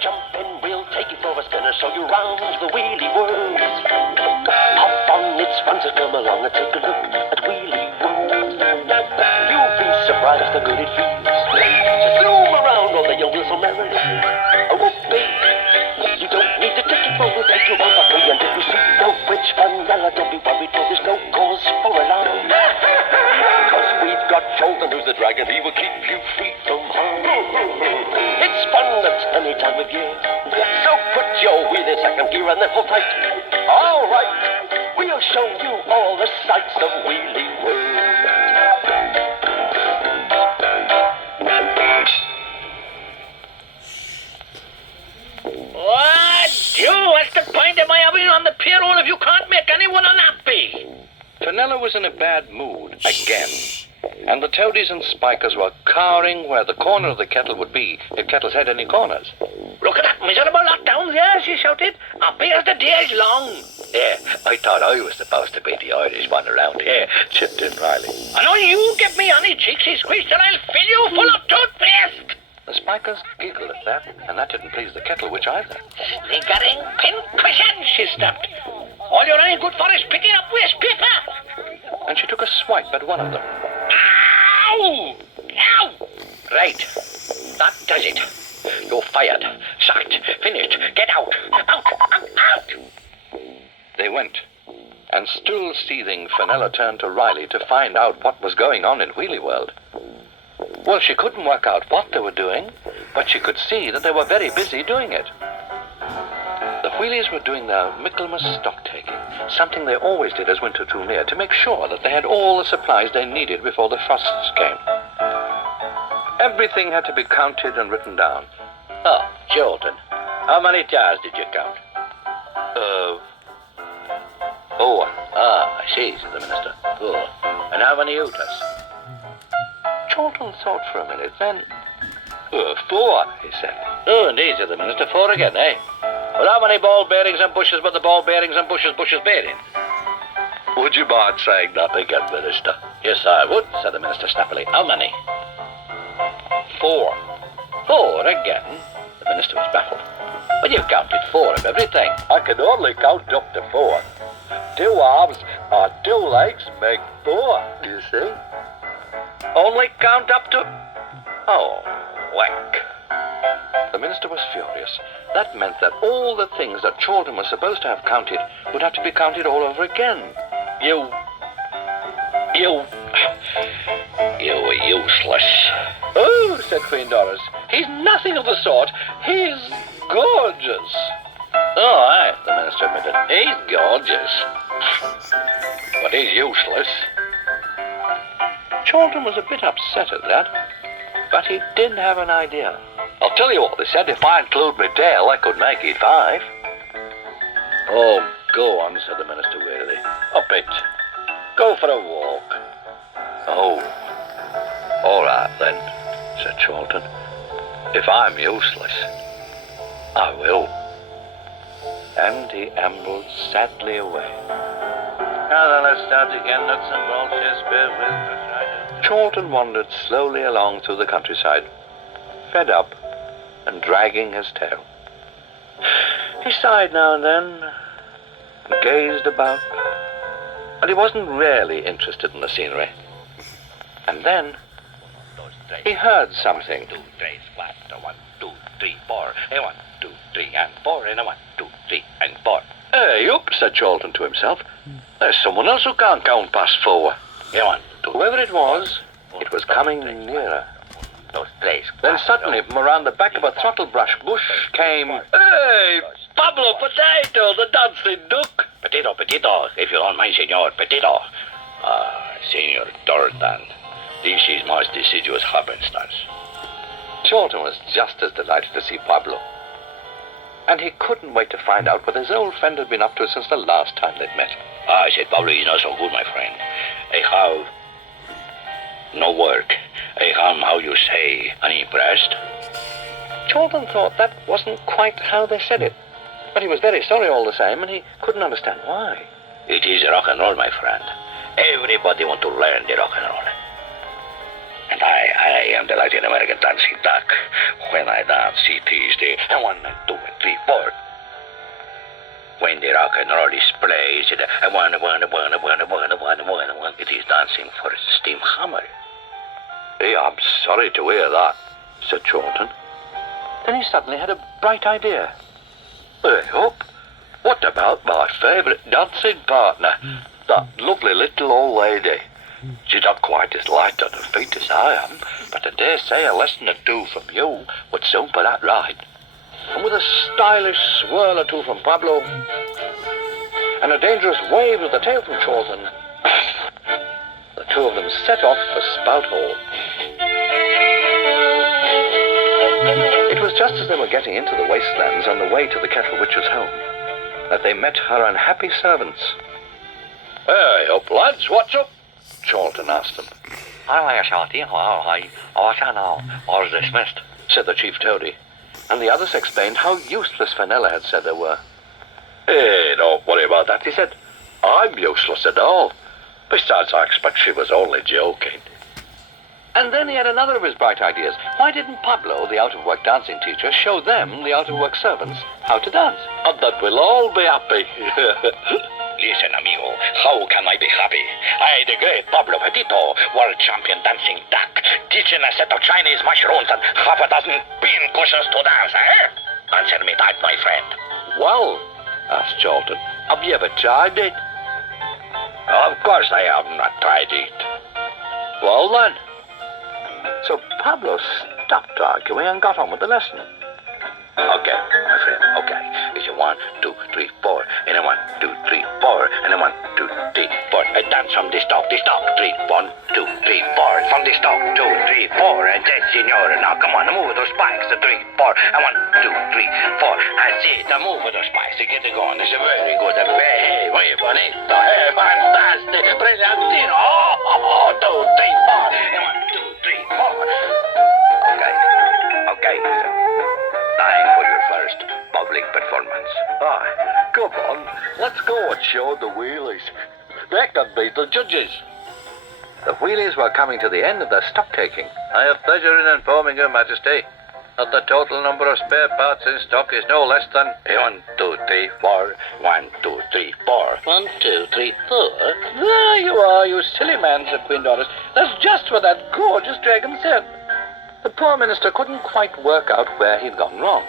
Jump in, we'll take you for a spin and show you round the wheelie world. Hop on, it's fun, so come along and take a look at Wheelie World. You'll be surprised how good it feels. So zoom around on the young wheels so merrily. Oh, whoopee. You don't need a ticket, but we'll take you on for free. And if you see no bridge Fun-Lella, don't be worried, for there's no cause for alarm. Cause we've got Jolton, who's the dragon, he will keep you free from harm. It's fun at any time of year, so put your wheel in second gear and then hold tight. All right, we'll show you all the sights of Wheelie World. What's the point of my having on the payroll if you can't make anyone unhappy? Fenella was in a bad mood again, and the toadies and spikers were cowering where the corner of the kettle would be if kettles had any corners. Look at that miserable lot down there, she shouted. Happy as the day is long. Yeah, I thought I was supposed to be the Irish one around here, chipped in Riley. And don't you give me any cheeks, he squeezed, and I'll fill you full of toothpaste. The spikers giggled at that, and that didn't please the kettle witch either. Sniggering pincushion, she snapped. All you're any good for is picking up waste paper. And she took a swipe at one of them. Ow! Ow! Right, that does it. You're fired, sacked, finished. Get out. Out, out, out. They went, and still seething, Fenella turned to Riley to find out what was going on in Wheelie World. Well, she couldn't work out what they were doing, but she could see that they were very busy doing it. The Wheelies were doing their Michaelmas stock-taking, something they always did as winter drew near, to make sure that they had all the supplies they needed before the frosts came. Everything had to be counted and written down. Oh, Jordan, how many jars did you count? 4. Ah, I see, said the minister. 4. And how many Utas? Chorlton thought for a minute, then... 4, he said. Oh, indeed, said the minister. 4 again, eh? Well, how many ball bearings and bushes were the ball bearings and bushes bearing? Would you mind saying that again, Minister? Yes, I would, said the minister snappily. How many? 4. 4 again? The minister was baffled. Well, you counted 4 of everything. I can only count up to 4. 2 arms or 2 legs make 4, you see? Only count up to... Oh, whack. The minister was furious. That meant that all the things that Chorlton was supposed to have counted would have to be counted all over again. You were useless. Oh, said Queen Doris, he's nothing of the sort. He's gorgeous. Oh, aye, the minister admitted. He's gorgeous. But he's useless. Chorlton was a bit upset at that, but he did have an idea. I'll tell you what, they said if I include my tail, I could make it 5. Oh, go on, said the minister wearily. Up it. Go for a walk. Oh, all right then, said Chorlton. If I'm useless, I will. And he ambled sadly away. Now then, let's start again. Nuts and bolts, yes, bear with. Chorlton wandered slowly along through the countryside, fed up and dragging his tail. He sighed now and then, and gazed about, but he wasn't really interested in the scenery. And then he heard something. 2, 3, 4. 1, 2, 3, 4. 1, 2, 3, and 4. And 1, 2, 3, and 4. Hey, up, said Chorlton to himself. There's someone else who can't count past 4. 1, 2. Whoever it was coming nearer. 2, 3, 4. Then suddenly, from around the back of a throttlebrush bush came... Hey, Pablo Potato, the dancing duck. Petito, if you don't mind, senor, petito. Senor Dordan, this is most deciduous happenstance. Chorlton was just as delighted to see Pablo. And he couldn't wait to find out what his old friend had been up to since the last time they'd met. Said Pablo, he's not so good, my friend. I have no work. I am, how you say, unimpressed. Chorlton thought that wasn't quite how they said it. But he was very sorry all the same, and he couldn't understand why. It is rock and roll, my friend. Everybody want to learn the rock and roll. And in American dancing duck. When I dance, it is the 1 and 2 and 3, 4. When the rock and roll displays, it is 1, 1, 1, 1, 1, 1, 1, 1. It is dancing for steam hammer. Hey, I'm sorry to hear that, said Charlton. Then he suddenly had a bright idea. Hey, Up, what about my favourite dancing partner? That lovely little old lady. She's not quite as light on her feet as I am, but I dare say a lesson or two from you would soon put that right. And with a stylish swirl or two from Pablo, and a dangerous wave of the tail from Charlton, the two of them set off for Spout Hall. It was just as they were getting into the wastelands on the way to the Kettle Witch's home that they met her unhappy servants. Hey, Up, lads, what's up? Charlton asked them. Or dismissed, Said the chief toady, and the others explained how useless Fenella had said they were. Hey, don't worry about that, he said. I'm useless at all. Besides, I expect she was only joking. And then he had another of his bright ideas. Why didn't Pablo, the out-of-work dancing teacher, show them, the out-of-work servants, how to dance? And then we'll all be happy. Listen, amigo, how can I be happy? I, the great Pablo Petito, world champion dancing duck, teaching a set of Chinese mushrooms and half a dozen pin cushions to dance, eh? Answer me that, my friend. Well, asked Charlton, have you ever tried it? Of course I have not tried it. Well then. So Pablo stopped arguing and got on with the lesson. Okay, my friend, okay. It's a 1, 2, 3, 4, and a 1, 2, 3, 4, and a 1, 2, 3, 4. I dance from the stop, 3, 1, 2, 3, 4. From the stop, 2, 3, 4. And then, senor, now come on, move those spikes, 3, 4, and 1, 2, 3, 4. I see it, move those spikes, get it going. It's a very good, very bonito, fantastic, brillantino. Oh, 2, 3, 4, and 1, 2, 3, 4. Okay. Time for your first public performance. Come on, let's go and show the wheelies. They can be the judges. The wheelies were coming to the end of their stock-taking. I have pleasure in informing Your Majesty that the total number of spare parts in stock is no less than 1, 2, 3, 4. 1, 2, 3, 4. 1, 2, 3, 4. There you are, you silly man, said Queen Doris. That's just what that gorgeous dragon said. The poor minister couldn't quite work out where he'd gone wrong.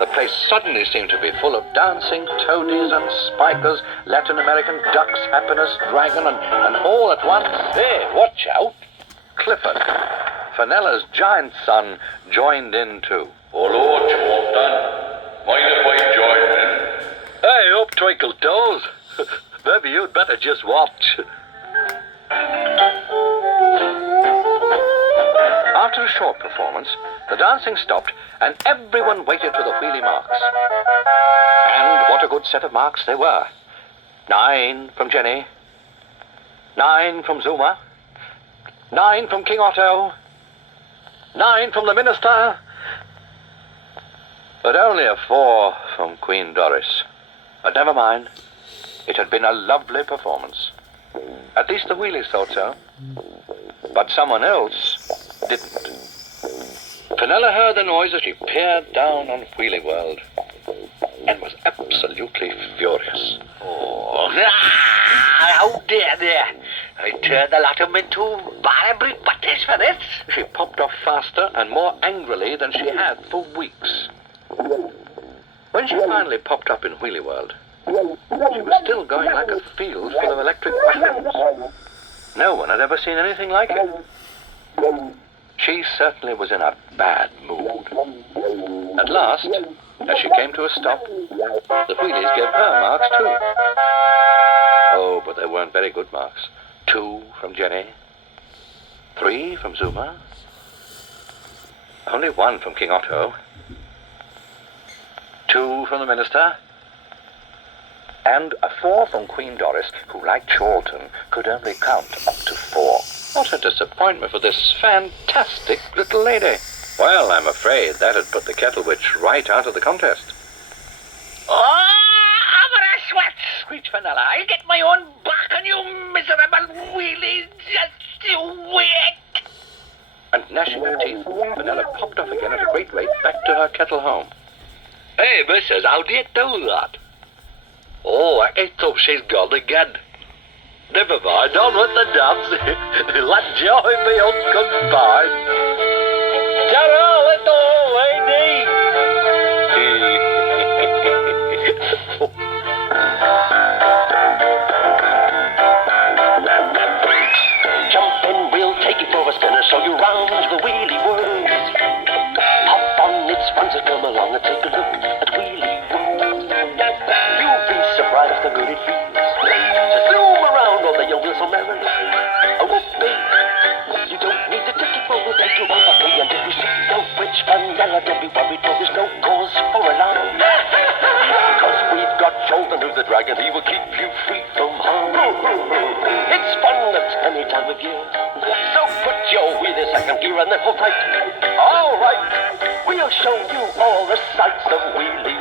The place suddenly seemed to be full of dancing toadies and spikers, Latin American ducks, happiness, dragon, and all at once, hey, watch out! Clifford, Fenella's giant son, joined in too. Hello, Charlton. Mind if I join in? Hey, up, Twinkle Toes. Maybe you'd better just watch. After a short performance, the dancing stopped and everyone waited for the wheelie marks. And what a good set of marks they were. 9 from Jenny, 9 from Zuma, 9 from King Otto, 9 from the minister, but only a 4 from Queen Doris. But never mind, it had been a lovely performance. At least the wheelies thought so. But someone else didn't. Fenella heard the noise as she peered down on Wheelie World and was absolutely furious. Oh, how dare they! I turned the lot of them into Barbary butters for this. She popped off faster and more angrily than she had for weeks. When she finally popped up in Wheelie World, she was still going like a field full of electric weapons. No one had ever seen anything like it. She certainly was in a bad mood. At last, as she came to a stop, the wheelies gave her marks too. Oh, but they weren't very good marks. 2 from Jenny, 3 from Zuma, only 1 from King Otto, 2 from the minister, and a 4 from Queen Doris, who, like Charlton, could only count up to 4. What a disappointment for this fantastic little lady. Well, I'm afraid that had put the Kettle Witch right out of the contest. Oh, I'm sweat, screeched Fenella. I'll get my own back on you miserable wheelies, just you wait. And gnashing of teeth, Fenella popped off again at a great rate back to her kettle home. Hey, missus, how do you do that? Oh, I thought she's gone again. Never mind, on with the dance. Let joy be unconfined. Ta-ra, little lady! Jump in, we'll take you for a spin and show you round the wheelie world. Hop on, it's fun to come along and take a look at Wheelie World. You'll be surprised how good it feels to zoom around on the young wheels so merrily. Oh, whoopee! You don't need a ticket, but we'll take you on the way. And if you see no bridge, Fenella, don't be worried, for there's no cause for alarm. Cause we've got Jolton, the dragon, he will keep you free from harm. It's fun at any time of year, so put your wheel in second gear and then hold tight. All right, we'll show you all the sights of Wheelie